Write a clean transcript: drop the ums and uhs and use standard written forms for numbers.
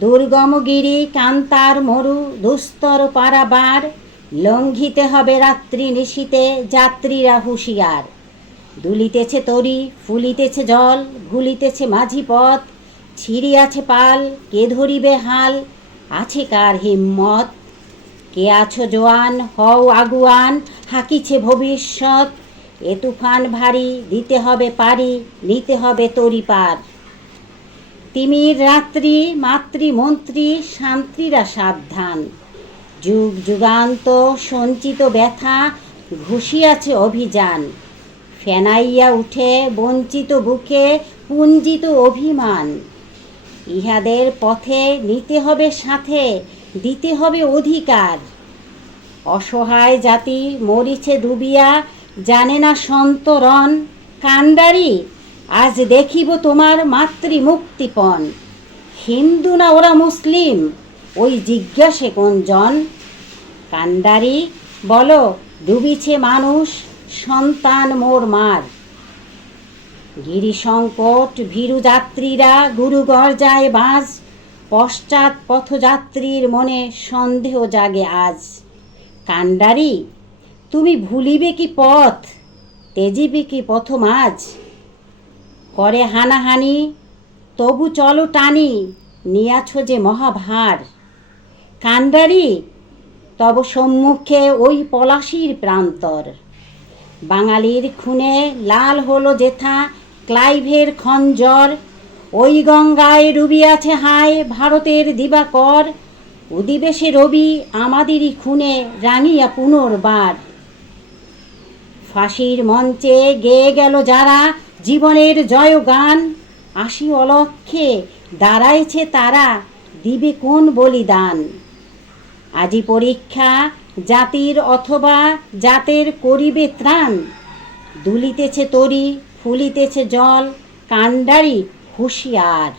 দুর্গম গিরি কান্তার মরু দুস্তর পারাবার, লঙ্ঘিতে হবে রাত্রি নিশীতে যাত্রীরা হুঁশিয়ার। দুলিতেছে তরি ফুলিতেছে জল, ভুলিতেছে মাঝি পথ, ছিড়িয়াছে পাল কে ধরিবে হাল, আছে কার হিম্মত। কে আছো জোয়ান হও আগুয়ান, হাকিছে ভবিষ্যৎ, এ তুফান ভারী দিতে হবে পারি, নিতে হবে তরি পার। তিমির রাত্রি মাতৃমন্ত্রী শান্তিরা সাবধান, যুগ যুগান্ত সঞ্চিত ব্যথা ঘুষিয়াছে অভিযান। ফেনাইয়া উঠে বঞ্চিত বুকে পুঞ্জিত অভিমান, ইহাদের পথে নিতে হবে সাথে, দিতে হবে অধিকার। অসহায় জাতি মরিছে ডুবিয়া, জানে না সন্তরণ। কান্ডারি আজ দেখিব তোমার মাতৃমুক্তিপণ, হিন্দু না ওরা মুসলিম ওই জিজ্ঞাসে কোনজন। কান্ডারি বলো ডুবিছে মানুষ সন্তান মোর মার। গিরিসংকট ভীরু যাত্রীরা গুরু গর্জায় বাজ, পশ্চাৎ পথযাত্রীর মনে সন্দেহ জাগে আজ। কান্ডারি তুমি ভুলিবে কি পথ, তেজিবে কি পথমাজ। করে হানাহানি তবু চলো টানি, নিয়াছ যে মহাভার। কান্ডারি তব সম্মুখে ওই পলাশির প্রান্তর, বাঙালির খুনে লাল হলো যেথা ক্লাইভের খঞ্জর। ওই গঙ্গায় ডুবিয়াছে হায় ভারতের দিবাকর, উদিবে সে রবি আমাদেরই খুনে রাঙিয়া পুনর্বার। ফাঁসির মঞ্চে গেয়ে গেল যারা জীবনের জয়গান, আশি অলক্ষে দাঁড়াইছে তারা দিবে কোন বলিদান। আজি পরীক্ষা জাতির অথবা জাতের করিবে ত্রাণ, দুলিতেছে তরি ফুলিতেছে জল, কান্ডারি হুঁশিয়ার।